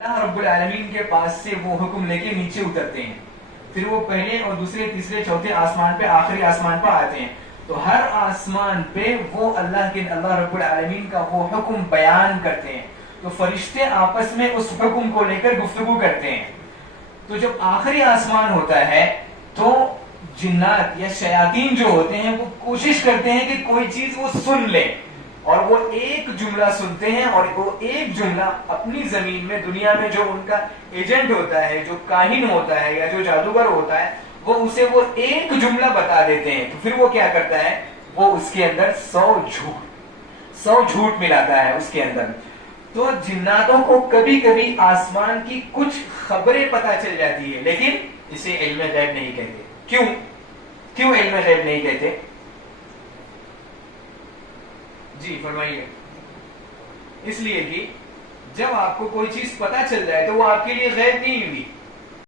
اللہ رب العالمین کے پاس سے وہ حکم لے کے نیچے اترتے ہیں، پھر وہ پہلے اور دوسرے تیسرے چوتھے آسمان پہ آخری آسمان پہ آتے ہیں، تو ہر آسمان پہ وہ اللہ رب العالمین کا وہ حکم بیان کرتے ہیں، تو فرشتے آپس میں اس حکم کو لے کر گفتگو کرتے ہیں۔ تو جب آخری آسمان ہوتا ہے تو جنات یا شیاطین جو ہوتے ہیں وہ کوشش کرتے ہیں کہ کوئی چیز وہ سن لیں، اور وہ ایک جملہ سنتے ہیں، اور وہ ایک جملہ اپنی زمین میں دنیا میں جو ان کا ایجنٹ ہوتا ہے، جو کاہن ہوتا ہے یا جو جادوگر ہوتا ہے، وہ اسے وہ ایک جملہ بتا دیتے ہیں، تو پھر وہ کیا کرتا ہے، وہ اس کے اندر 100 جھوٹ ملاتا ہے اس کے اندر۔ تو جناتوں کو کبھی کبھی آسمان کی کچھ خبریں پتہ چل جاتی ہے، لیکن اسے علم غیب نہیں کہتے۔ کیوں علم غیب نہیں کہتے؟ جی فرمائیے۔ اس لیے کہ جب آپ کو کوئی چیز پتہ چل جائے تو وہ آپ کے لیے غیب نہیں ہوئی،